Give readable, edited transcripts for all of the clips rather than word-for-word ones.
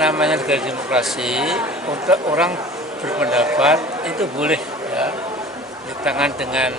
namanya negara demokrasi, untuk orang berpendapat itu boleh ya, di tangan dengan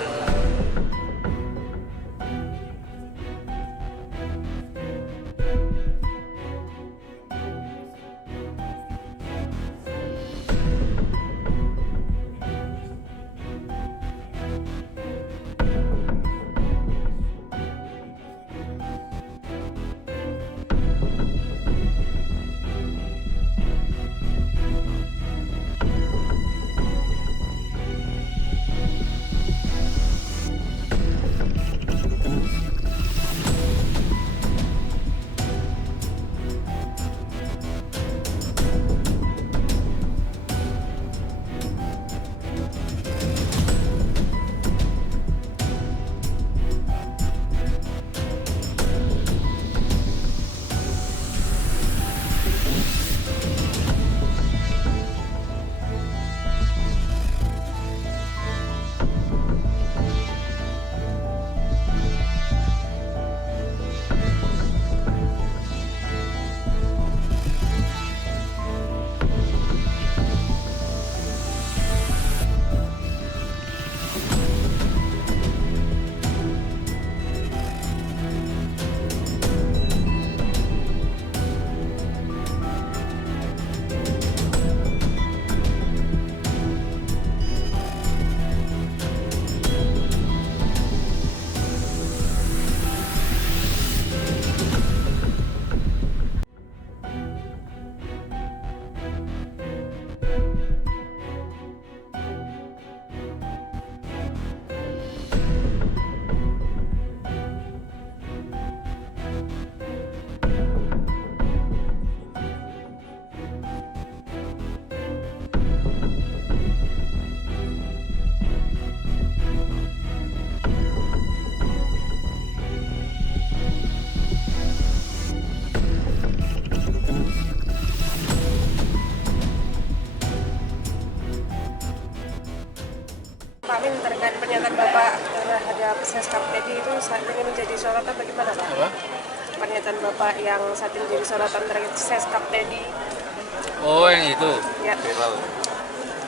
Pak Amin, terkait pernyataan Bapak terhadap Seskap tadi itu saat ini menjadi sorotan bagaimana Pak? apa? Pernyataan Bapak yang saat ini menjadi sorotan terkait Seskap tadi. Oh, yang itu. Ya.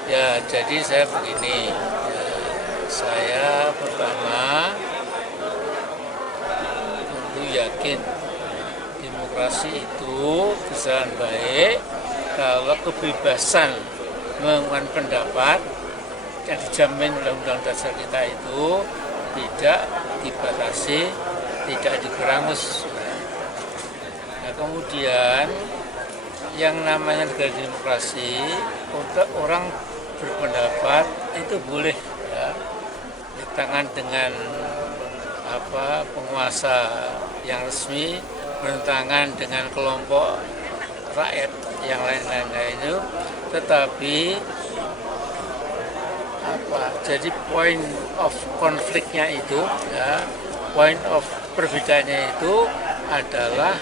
Ya, jadi saya begini. Ya, saya pertama tentu yakin demokrasi itu berjalan baik kalau kebebasan mengungkapkan pendapat yang dijamin oleh Undang-Undang Dasar kita itu tidak dibatasi, tidak diberangus. Nah, kemudian yang namanya negara demokrasi, untuk orang berpendapat itu boleh ya, di tangan dengan penguasa yang resmi, bertentangan dengan kelompok rakyat yang lain-lain itu, tetapi jadi point of konfliknya itu ya, point of perbedaannya itu adalah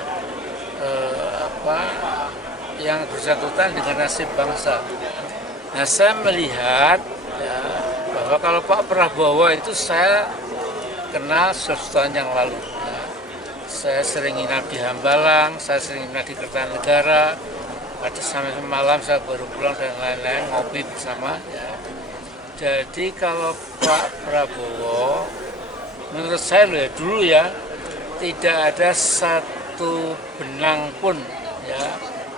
yang bersangkutan dengan nasib bangsa. Nah, saya melihat ya, bahwa kalau Pak Prabowo itu saya kenal setahun yang lalu ya. Saya sering nginap di Hambalang, saya sering nginap di Kertanegara, pada sampai malam saya baru pulang dan lain-lain, ngopi bersama ya. Jadi kalau Pak Prabowo, menurut saya dulu ya, tidak ada satu benang pun ya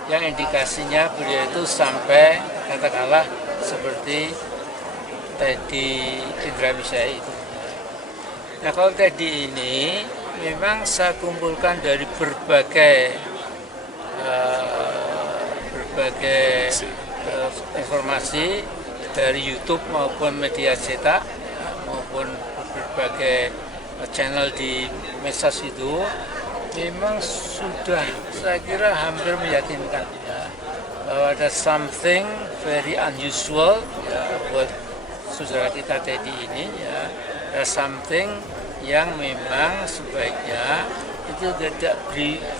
yang indikasinya beliau itu sampai katakanlah seperti Teddy Indra itu. Nah, kalau Teddy ini memang saya kumpulkan dari berbagai informasi dari YouTube maupun media cetak maupun berbagai channel di medsos itu, memang sudah saya kira hampir meyakinkan ya, bahwa ada something very unusual ya, buat saudara kita Teddy ini ya, ada something yang memang sebaiknya itu tidak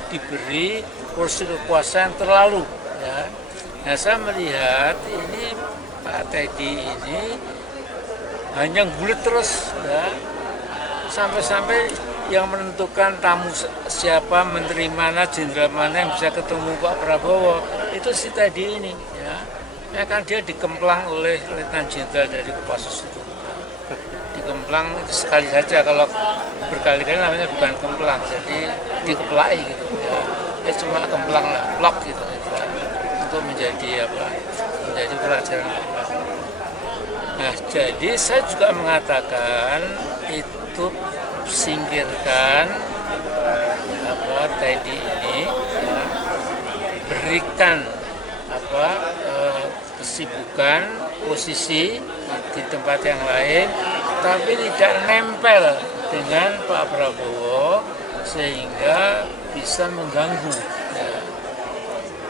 diberi porsi kekuasaan terlalu ya. Nah, saya melihat ini Pak Teddy ini hanya gulit terus ya, sampai-sampai yang menentukan tamu siapa, menteri mana, jenderal mana yang bisa ketemu Pak Prabowo itu si tadi ini ya. Ya kan dia dikemplang oleh Letnan Jenderal dari Kopassus itu. Dikemplang sekali saja, kalau berkali-kali namanya bukan kemplang, jadi dikeplai gitu ya. Ya cuma kemplang lah, blok gitu ya. Untuk menjadi apa? Menjadi pelajaran. Nah, jadi saya juga mengatakan itu singkirkan apa tadi ini ya, berikan apa kesibukan posisi di tempat yang lain tapi tidak nempel dengan Pak Prabowo sehingga bisa mengganggu ya.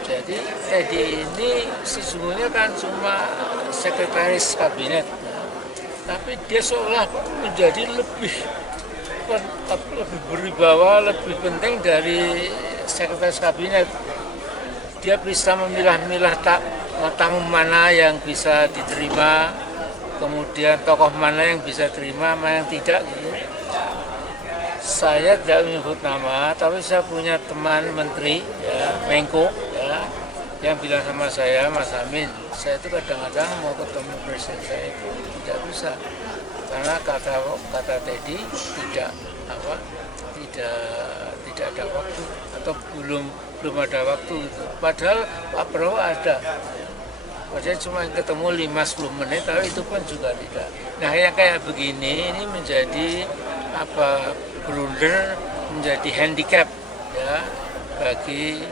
Jadi Edi ini sesungguhnya kan cuma sekretaris kabinet ya. Tapi dia seolah menjadi lebih berwibawa, lebih penting dari sekretaris kabinet. Dia bisa memilah-milah tamu mana yang bisa diterima, kemudian tokoh mana yang bisa terima, mana yang tidak. Gitu. Saya tidak menyebut nama, tapi saya punya teman menteri, ya, Menko, ya, yang bilang sama saya, Mas Amin, saya itu kadang-kadang mau ketemu presiden saya itu tidak bisa, karena kata Teddy tidak ada waktu atau belum ada waktu. Padahal Pak Prabowo ada. Padahal cuma ketemu 5-10 menit, tapi itu pun juga tidak. Nah, yang kayak begini ini menjadi blunder, menjadi handicap ya bagi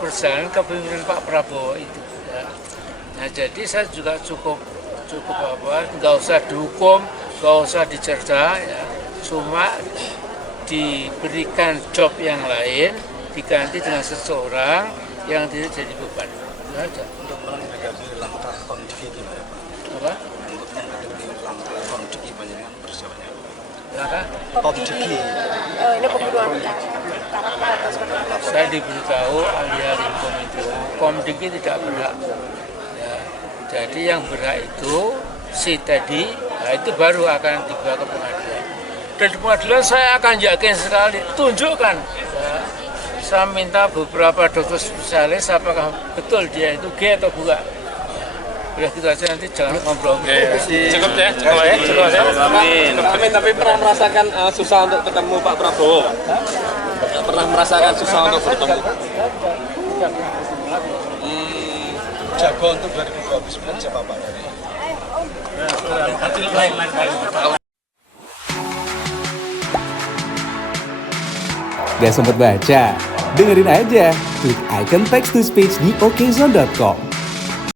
perjalanan kepemimpinan Pak Prabowo itu. Ya. Nah, jadi saya juga cukup nggak usah dihukum, nggak usah dicerca, ya. Cuma diberikan job yang lain, diganti dengan seseorang yang tidak jadi beban. Itu aja. Untuk menghadapi langkah konflik ini, Apa? untuk menghadapi langkah konflik banyak persiapannya. Langkah? Konflik. Ini pembunuhan karakter atau seperti apa? Saya diberitahu ahli-ahli hukum itu Komdik tidak berhak. Ya, jadi yang berhak itu si tadi, nah itu baru akan dibawa ke pengadilan. Dan di pengadilan saya akan yakin sekali, tunjukkan. Ya, saya minta beberapa dokter spesialis apakah betul dia itu gay atau bukan. Udah gitu aja, nanti jangan ngobrol. Cukup ya. Amin. Tapi pernah merasakan susah untuk ketemu Pak Prabowo? Pernah merasakan susah untuk bertemu? Jago untuk 2029 siapa Pak? Gak sempet baca? Dengerin aja, klik icon text to speech di okezone.com.